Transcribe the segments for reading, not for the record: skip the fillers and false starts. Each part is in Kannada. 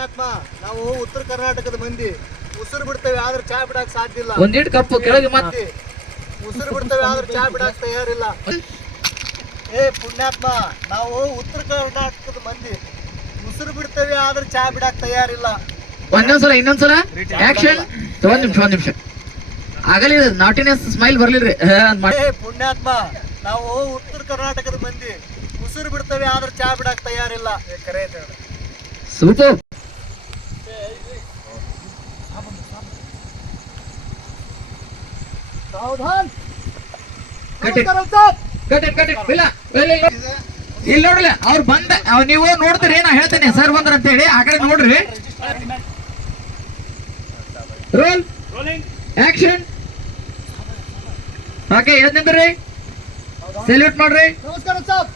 ಪುಣ್ಯಾತ್ಮ, ನಾವು ಉತ್ತರ ಕರ್ನಾಟಕದ ಮಂದಿ ಉಸಿರು ಬಿಡ್ತೇವೆ ಆದ್ರೆ ಚಾ ಬಿಡಕ್ ಸಾಧ್ಯ ಇಲ್ಲ. ಒಂದಿಟ್ಟು ಕಪ್ಪು ಕೆಳಗೆ ಮತ್ತೆ ಉಸಿರು ಬಿಡ್ತೇವೆ ಆದ್ರೆ ಚಾ ಬಿಡಕ್ ತಯಾರಿಲ್ಲ. ಏ ಪುಣ್ಯಾತ್ಮ, ನಾವು ಉತ್ತರ ಕರ್ನಾಟಕದ ಮಂದಿ ಉಸಿರು ಬಿಡ್ತೇವೆ ಆದ್ರೆ ಚಾ ಬಿಡಕ್ ತಯಾರಿಲ್ಲ. ಇನ್ನೊಂದ್ಸಲ ಆಕ್ಷನ್. ಒಂದ್ ನಿಮಿಷ ಆಗಲಿ ನಾಟಿನೆಸ್ ಸ್ಮೈಲ್ ಬರ್ಲಿಲ್ರಿ. ಏ ಪುಣ್ಯಾತ್ಮ, ನಾವು ಉತ್ತರ ಕರ್ನಾಟಕದ ಮಂದಿ ಉಸಿರು ಬಿಡ್ತೇವೆ ಆದ್ರೆ ಚಾ ಬಿಡಕ್ ತಯಾರಿಲ್ಲ. ಸೂಪರ್. ಇಲ್ಲಿ ನೋಡ್ರಿ ಅವ್ರು ಬಂದ ನೀವು ನೋಡ್ತೀರಿ, ನಾ ಹೇಳ್ತೇನೆ ಸರ್ ಬಂದ್ರ ಅಂತ ಹೇಳಿ. ಆ ಕಡೆ ನೋಡ್ರಿ. Roll action. ಓಕೆ, ಎದ್ ನಿಂದ್ರಿ, ಸೆಲ್ಯೂಟ್ ಮಾಡ್ರಿ. ನಮಸ್ಕಾರ ಸರ್.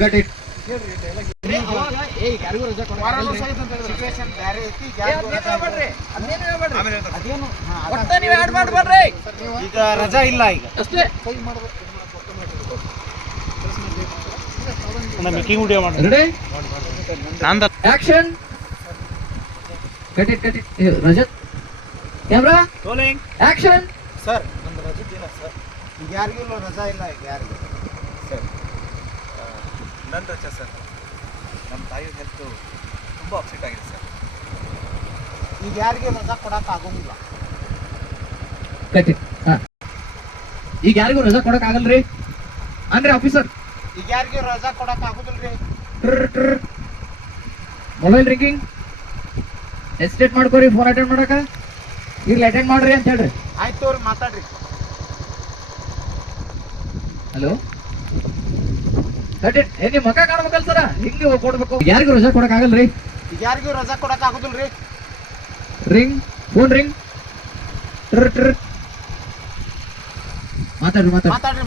Cut it. ಈಗ ರಜಾ ಇಲ್ಲ, ಈಗ ಅಷ್ಟೇ. Action. Cut it. Rajat camera action. Sir ನಮ್ದು ರಜತ್ ಇಲ್ಲ ಸರ್, ಈಗ ಯಾರಿಗೂ ರಜಾ ಇಲ್ಲ. ಈಗ ಯಾರಿಗೂ ಸರ್ ನನ್ನ ರಜಾ ಸರ್. ನಮ್ಮ ತಾಯಿ ಹೆಲ್ತು ತುಂಬ ಅಪ್ಸೆಟ್ ಆಗಿದೆ ಸರ್. ಈಗ ಯಾರಿಗೂ ರಜಾ ಕೊಡಕ್ಕೆ ಆಗೋಂಗಿಲ್ಲ. Cut it. ಈಗ ಯಾರಿಗೂ ರಜಾ ಕೊಡಕ್ ಆಗಲ್ರಿ ಅಂದ್ರೆ ಆಫೀಸರ್. ಈಗ ಯಾರಿಗೂ ರಜಾ ಕೊಡಕ್ಕೆ ಆಗೋದಿಲ್ರಿ. Mobile ringing. ಎಸ್ಟೇಟ್ ಮಾಡ್ಕೋರಿ, ಫೋನ್ ಅಟೆಂಡ್ ಮಾಡಕ. ಇಲ್ಲಿ ಅಟೆಂಡ್ ಮಾಡ್ರಿ ಅಂತ ಹೇಳ್ರಿ. ಆಯ್ತು ಅವ್ರಿ, ಮಾತಾಡ್ರಿ. Hello cut it. ನಿಮ್ ಮಕ್ಕ ಕಾಣ್ಬೇಕಲ್ ಸರ, ಹಿಂಗೆ ಕೊಡ್ಬೇಕು. ಯಾರಿಗೂ ರಜಾ ಕೊಡಕ್ ಆಗಲ್ರಿ. ಈಗ ಯಾರಿಗೂ ರಜಾ ಕೊಡಕ್ಕೆ ಆಗೋದಿಲ್ರಿ. Ring, phone ring.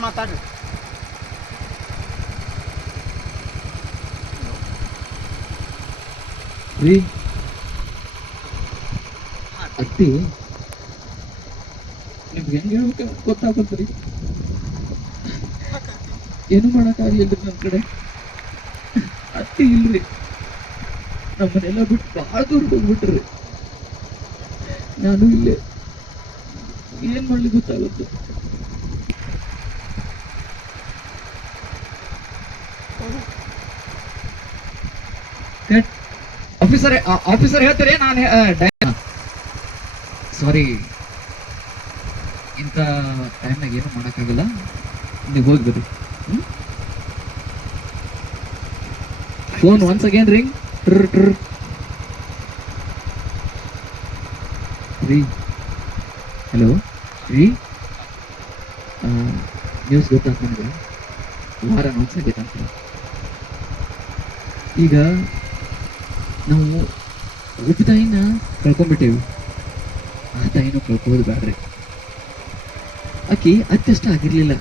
ಮಾತಾಡ್ರಿ. ರೀ ಅತ್ತಿ, ನಿಮ್ಗೆ ಹೆಂಗೆ ಹೇಳ್ಬೇಕು ಗೊತ್ತಾಗತ್ರಿ. ಏನು ಮಾಡಕ್ಕಾಗಿಲ್ರಿ ನನ್ನ ಕಡೆ. ಅತ್ತಿ ಇಲ್ರಿ, ನಮ್ಮನ್ನೆಲ್ಲ ಬಿಟ್ಟು ಬಹಳ ದೂರ ಹೋಗ್ಬಿಟ್ರಿ. ನಾನು ಇಲ್ಲೇ ಏನ್ ಮಾಡ್ಲಿ ಗೊತ್ತಾಗುತ್ತೆ. ಆಫೀಸರ್ ಹೇಳ್ತಾರೆ. ನಾನು ಸಾರಿ, ಇಂಥ ಟೈಮ್ನಾಗ ಏನು ಮಾಡೋಕ್ಕಾಗಲ್ಲ, ನೀವು ಹೋಗ್ಬಿಡಿ. Phone once again ring. ರೀ ಹಲೋ ರೀ, ನ್ಯೂಸ್ ಗೊತ್ತಾಗ್ತ ನನಗೆ, ವಾರ ಅನೌನ್ಸ್ ಆಗೈತಂತ. ಈಗ ನಾವು ಒಬ್ಬ ತಾಯಿನ ಕಳ್ಕೊಂಡ್ಬಿಟ್ಟೇವಿ, ಆ ತಾಯಿನೂ ಕಳ್ಕೊಳ್ಳೋದು ಬೇಡ್ರಿ. ಆಕಿ ಅತ್ಯಷ್ಟ ಆಗಿರ್ಲಿಲ್ಲ,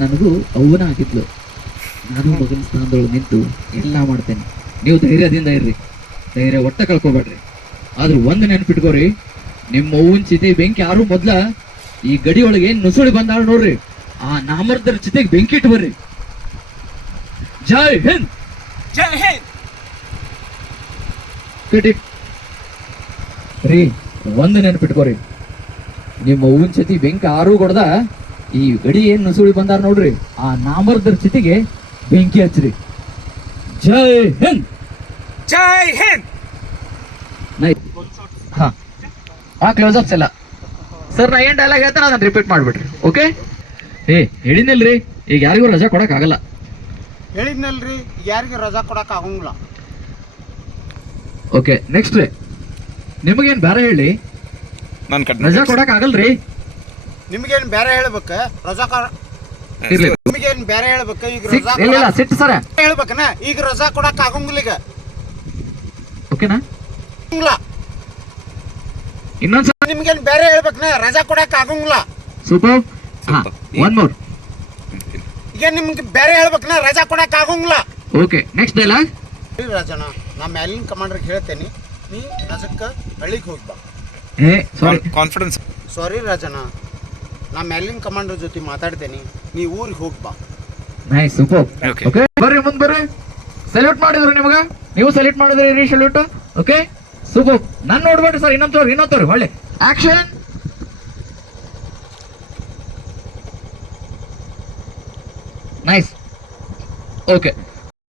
ನನಗೂ ಅವ್ವನ ಆಗಿದ್ಲು. ನಾನು ಮಗನ ಸ್ಥಾನದೊಳಗೆ ನಿಂತು ಎಲ್ಲ ಮಾಡ್ತೇನೆ. ನೀವು ಧೈರ್ಯದಿಂದ ಇರ್ರಿ, ಧೈರ್ಯ ಒಟ್ಟ ಕಳ್ಕೊಬೇಡ್ರಿ. ಆದ್ರೂ ಒಂದು ನೆನಪಿಟ್ಕೋರಿ, ನಿಮ್ಮ ಅವ್ವನ ಚಿತೆ ಬೆಂಕಿ ಯಾರು ಮೊದ್ಲ ಈ ಗಡಿ ಒಳಗೆ ನುಸುಳಿ ಬಂದಾಳ ನೋಡ್ರಿ, ಆ ನಾಮರ್ದರ ಚಿತೆಗೆ ಬೆಂಕಿ ಇಟ್ಟು ಬರ್ರಿ. ಜೈ ಹಿಂದ್. ಜೈ ಹಿಂದ್. ರೀ ಒಂದು ನೆನಪಿಟ್ಕೋರಿ, ನಿಮ್ಮ ಅವ್ವನ ಚಿತಿ ಬೆಂಕಿ ಯಾರು ಕೊಡ್ದ ಈ ಗಡಿ ಏನ್ ನುಸುಳಿ ಬಂದಾರ ನೋಡ್ರಿ, ಆ ನಾಮರ್ದರ ಚಿತಿಗೆ ಬೆಂಕಿ ಹಚ್ಚ್ರಿ. ಜೈ ಹಿಂದ್. ಜೈ ಹಿಂದ್. ಹಾ ಕ್ಲೋಸ್ ಅಪ್ಸ್ ಎಲ್ಲ ಸರ್. ನಾ ಏನ್ ಡೈಲಾಗ್ ಹೇಳ್ತಾನೆ ಅದನ್ನ ರಿಪೀಟ್ ಮಾಡ್ಬಿಟ್ರಿ. ಓಕೆ. ಹೇಳಿದ್ನಲ್ರಿ, ಈಗ ಯಾರಿಗೂ ರಜಾ ಕೊಡಕ್ ಆಗಲ್ಲ. ಹೇಳಿದ್ನಲ್ರಿ, ಯಾರಿಗೂ ರಜಾ ಕೊಡಕ್ ಆಗಂಗಿಲ್ಲ. ಓಕೆ, ನೆಕ್ಸ್ಟ್ ನಿಮಗೇನ್ ಬೇರೆ ಹೇಳಿ, ರಜಾ ಕೊಡಕ್ ಆಗಲ್ರಿ. ನಿಮ್ಗೇನ್ ಬೇರೆ ಹೇಳ್ಬೇಕ ರಜಾ ಇರ್ಲಿ. ನಿಮ್ಗೇನ್ ಬೇರೆ ಹೇಳ್ಬೇಕ ಈಗ ಇಲ್ಲ ಸಿಟ್ಟು ಸರ ಹೇಳ್ಬೇಕನ, ಈಗ ರಜಾ ಕೊಡಕ್ ಆಗಂಗಿಲ್ಲ. ಈಗ ಓಕೆನಾ? ಇನ್ನೊಂದ್ಸಲ ನಿಮ್ಗೇನ್ ಬೇರೆ ಹೇಳ್ಬೇಕನ, ರಜಾ ಕೊಡಕ್ ಆಗಂಗಿಲ್ಲ. ಸೂಪರ್. One more. ಈಗ ನಿಮ್ಗೆ ಬೇರೆ ಹೇಳ್ಬೇಕನ, ರಜಾ ಕೊಡಕ್ ಆಗಂಗಿಲ್ಲ. Okay, next dialogue. ರಾಜಣ್ಣ, ನಾ ಮ್ಯಾಲಿನ ಕಮಾಂಡರ್ಗೆ ಹೇಳ್ತೇನೆ, ನೀ ರಜಕ್ಕ ಹಳ್ಳಿಗೆ ಹೋಗ್ಬಾ. ಸಾರಿ ಕಾನ್ಫಿಡೆನ್ಸ್. ಸಾರಿ ರಾಜಣ್ಣ, ನಾ ಮೇಲಿನ ಕಮಾಂಡರ್ ಜೊತೆ ಮಾತಾಡ್ತೇನೆ, ನೀ ಊರಿಗೆ ಹೋಗಿ ಬಾ. Nice, super. Okay. ಓಕೆ, ಬರ್ರಿ ಮುಂದೆ ಬರ್ರಿ. ಸೆಲ್ಯೂಟ್ ಮಾಡಿದ್ರು ನಿಮಗ, ನೀವು ಸೆಲ್ಯೂಟ್ ಮಾಡಿದ್ರಿ ರೀ ಸೆಲ್ಯೂಟ್. Okay, super. ನಾನು ನೋಡ್ಬೇಡ್ರಿ ಸರ್, ಇನ್ನೊಂದು ಒಳ್ಳೆ ಆಕ್ಷನ್. ನೈಸ್. ಓಕೆ,